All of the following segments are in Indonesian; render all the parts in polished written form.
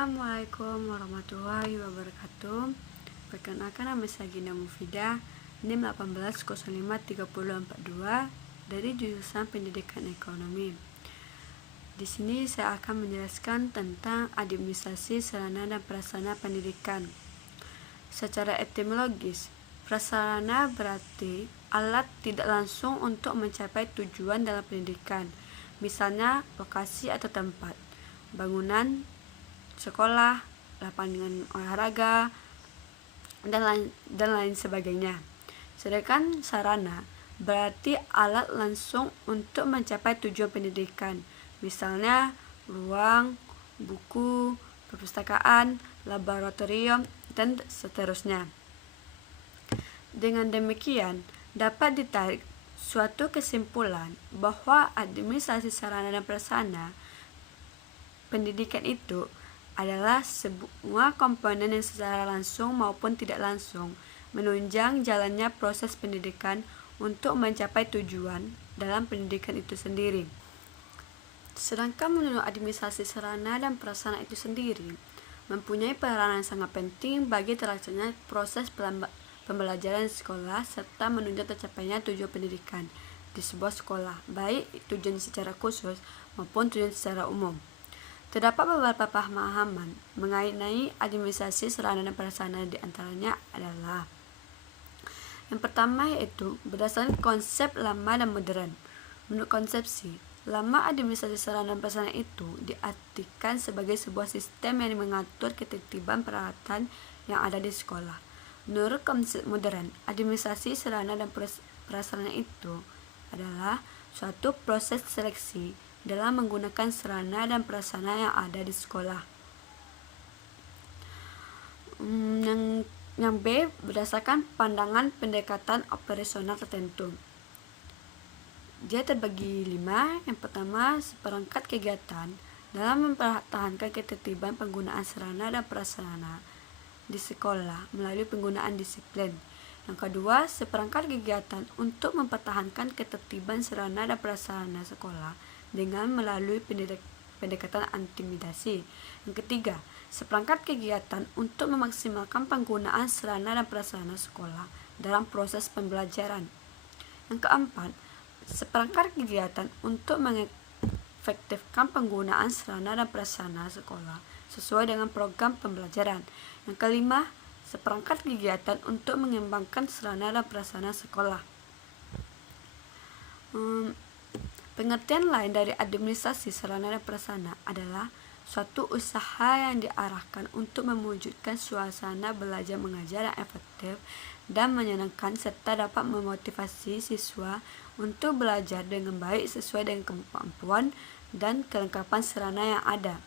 Assalamualaikum warahmatullahi wabarakatuh. Perkenalkan, nama saya Gina Mufidah, NIM 18053042 dari jurusan Pendidikan Ekonomi. Di sini saya akan menjelaskan tentang administrasi sarana dan prasarana pendidikan. Secara etimologis, prasarana berarti alat tidak langsung untuk mencapai tujuan dalam pendidikan, misalnya lokasi atau tempat, bangunan, sekolah, lapangan olahraga, dan lain sebagainya. Sedangkan sarana berarti alat langsung untuk mencapai tujuan pendidikan, misalnya ruang, buku, perpustakaan, laboratorium, dan seterusnya. Dengan demikian, dapat ditarik suatu kesimpulan bahwa administrasi sarana dan prasarana pendidikan itu adalah sebuah komponen yang secara langsung maupun tidak langsung menunjang jalannya proses pendidikan untuk mencapai tujuan dalam pendidikan itu sendiri. Sedangkan menurut administrasi sarana dan prasarana itu sendiri mempunyai peranan yang sangat penting bagi terlaksananya proses pembelajaran di sekolah serta menunjang tercapainya tujuan pendidikan di sebuah sekolah, baik tujuan secara khusus maupun tujuan secara umum. Terdapat beberapa pemahaman mengenai administrasi sarana dan prasarana, di antaranya adalah yang pertama, yaitu berdasarkan konsep lama dan modern. Menurut konsepsi lama, administrasi sarana dan prasarana itu diartikan sebagai sebuah sistem yang mengatur ketertiban peralatan yang ada di sekolah. Menurut konsep modern, administrasi sarana dan prasarana itu adalah suatu proses seleksi dalam menggunakan sarana dan prasarana yang ada di sekolah. Yang B, berdasarkan pandangan pendekatan operasional tertentu. Dia terbagi 5. Yang pertama, seperangkat kegiatan dalam mempertahankan ketertiban penggunaan sarana dan prasarana di sekolah melalui penggunaan disiplin. Yang kedua, seperangkat kegiatan untuk mempertahankan ketertiban sarana dan prasarana sekolah dengan melalui pendekatan intimidasi. Yang ketiga, seperangkat kegiatan untuk memaksimalkan penggunaan sarana dan prasarana sekolah dalam proses pembelajaran. Yang keempat, seperangkat kegiatan untuk mengefektifkan penggunaan sarana dan prasarana sekolah sesuai dengan program pembelajaran. Yang kelima, seperangkat kegiatan untuk mengembangkan sarana dan prasarana sekolah. Pengertian lain dari administrasi sarana dan prasarana adalah suatu usaha yang diarahkan untuk mewujudkan suasana belajar mengajar yang efektif dan menyenangkan serta dapat memotivasi siswa untuk belajar dengan baik sesuai dengan kemampuan dan kelengkapan sarana yang ada.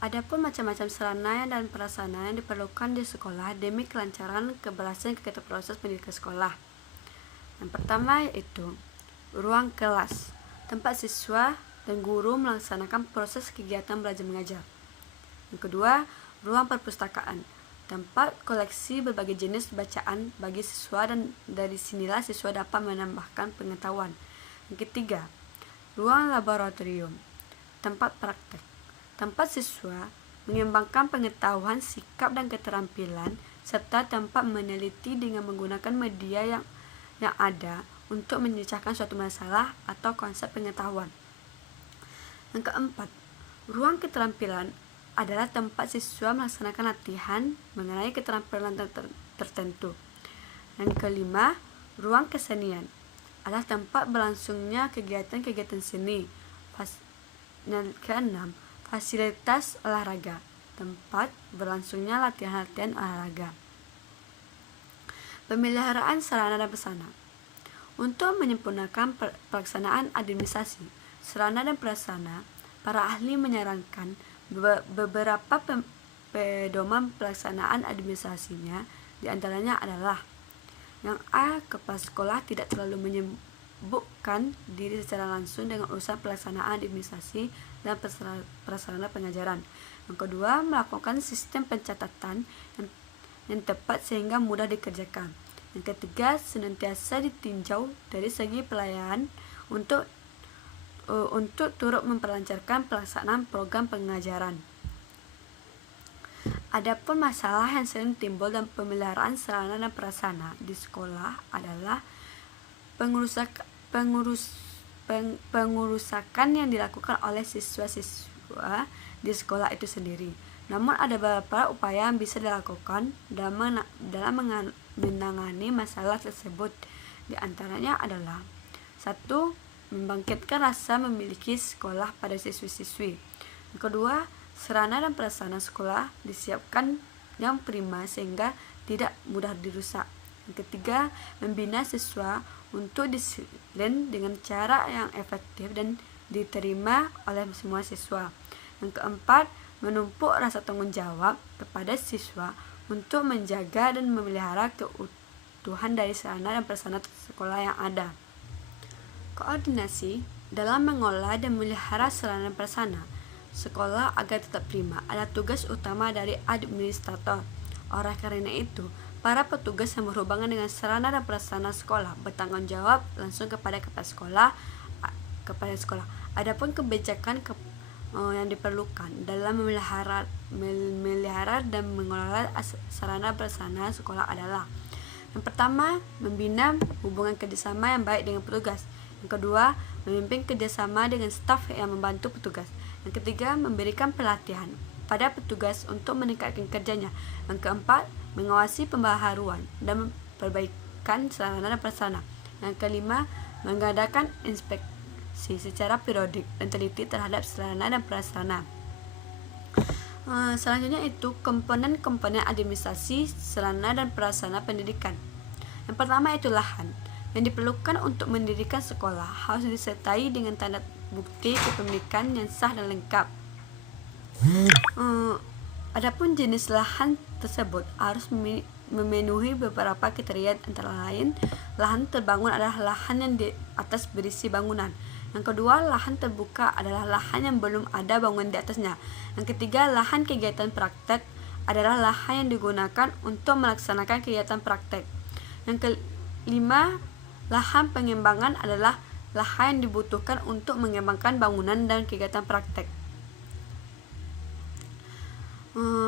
Adapun macam-macam sarana dan prasarana yang diperlukan di sekolah demi kelancaran keberhasilan kegiatan proses pendidikan sekolah. Yang pertama, yaitu ruang kelas, tempat siswa dan guru melaksanakan proses kegiatan belajar mengajar. Yang kedua, ruang perpustakaan, tempat koleksi berbagai jenis bacaan bagi siswa dan dari sinilah siswa dapat menambahkan pengetahuan. Yang ketiga, ruang laboratorium, tempat praktek, tempat siswa mengembangkan pengetahuan, sikap dan keterampilan serta tempat meneliti dengan menggunakan media yang ada untuk memecahkan suatu masalah atau konsep pengetahuan. Yang keempat, ruang keterampilan adalah tempat siswa melaksanakan latihan mengenai keterampilan tertentu. Yang kelima, ruang kesenian adalah tempat berlangsungnya kegiatan-kegiatan seni. Yang keenam, fasilitas olahraga, tempat berlangsungnya latihan-latihan olahraga. Pemeliharaan sarana dan prasarana. Untuk menyempurnakan pelaksanaan administrasi sarana dan prasarana, para ahli menyarankan beberapa pedoman pelaksanaan administrasinya. Di antaranya adalah yang A, kepala sekolah tidak terlalu menyibukkan diri secara langsung dengan urusan pelaksanaan administrasi dan prasarana pengajaran. Yang kedua, melakukan sistem pencatatan yang tepat sehingga mudah dikerjakan. Yang ketiga, senantiasa ditinjau dari segi pelayanan untuk turut memperlancarkan pelaksanaan program pengajaran. Adapun masalah yang sering timbul dalam pemeliharaan sarana dan prasarana di sekolah adalah pengurusakan yang dilakukan oleh siswa-siswa di sekolah itu sendiri. Namun ada beberapa upaya yang bisa dilakukan dalam menangani masalah tersebut. Di antaranya adalah: 1. Membangkitkan rasa memiliki sekolah pada siswi-siswi. Yang kedua, sarana dan prasarana sekolah disiapkan yang prima sehingga tidak mudah dirusak. Yang ketiga, membina siswa untuk disiplin dengan cara yang efektif dan diterima oleh semua siswa. Yang keempat, menumpuk rasa tanggung jawab kepada siswa untuk menjaga dan memelihara keutuhan dari sarana dan prasarana sekolah yang ada. Koordinasi dalam mengolah dan memelihara sarana dan prasarana sekolah agar tetap prima adalah tugas utama dari administrator. Oleh karena itu, para petugas yang berhubungan dengan sarana dan prasarana sekolah bertanggung jawab langsung kepada kepala sekolah. Adapun kebijakan yang diperlukan dalam memelihara dan mengelola sarana prasarana sekolah adalah: yang pertama, membina hubungan kerjasama yang baik dengan petugas. Yang kedua, memimpin kerjasama dengan staf yang membantu petugas. Yang ketiga, memberikan pelatihan pada petugas untuk meningkatkan kerjanya. Yang keempat, mengawasi pembaharuan dan perbaikan sarana dan prasarana. Yang kelima, mengadakan inspeksi secara periodik dan teliti terhadap sarana dan prasarana. Selanjutnya itu komponen-komponen administrasi sarana dan prasarana pendidikan. Yang pertama itu lahan. Yang diperlukan untuk mendirikan sekolah harus disertai dengan tanda bukti kepemilikan yang sah dan lengkap. Adapun jenis lahan tersebut harus memenuhi beberapa kriteria, antara lain lahan terbangun adalah lahan yang di atas berisi bangunan. Yang kedua, lahan terbuka adalah lahan yang belum ada bangunan di atasnya. Yang ketiga, lahan kegiatan praktek adalah lahan yang digunakan untuk melaksanakan kegiatan praktek. Yang kelima, lahan pengembangan adalah lahan yang dibutuhkan untuk mengembangkan bangunan dan kegiatan praktek.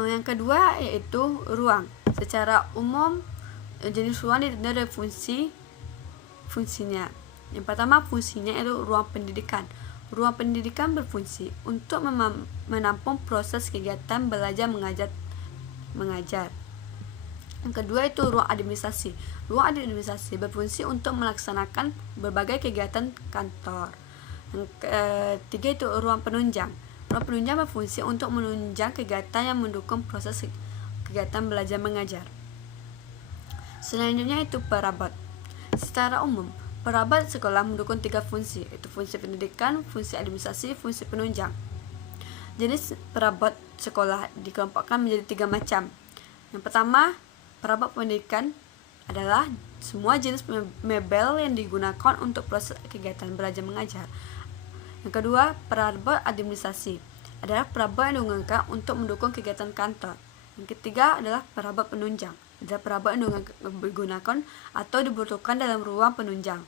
Yang kedua yaitu ruang. Secara umum, jenis ruang ditandai dari fungsinya. Yang pertama, fungsinya yaitu ruang pendidikan. Ruang pendidikan berfungsi untuk menampung proses kegiatan belajar mengajar. Yang kedua itu ruang administrasi. Ruang administrasi berfungsi untuk melaksanakan berbagai kegiatan kantor. Yang ketiga itu ruang penunjang. Ruang penunjang berfungsi untuk menunjang kegiatan yang mendukung proses kegiatan belajar mengajar. Selanjutnya itu perabot. Secara umum, perabot sekolah mendukung 3 fungsi, yaitu fungsi pendidikan, fungsi administrasi, fungsi penunjang. Jenis perabot sekolah dikelompokkan menjadi 3 macam. Yang pertama, perabot pendidikan adalah semua jenis mebel yang digunakan untuk proses kegiatan belajar mengajar. Yang kedua, perabot administrasi adalah perabot yang digunakan untuk mendukung kegiatan kantor. Yang ketiga adalah perabot penunjang, adalah perabot yang digunakan atau dibutuhkan dalam ruang penunjang.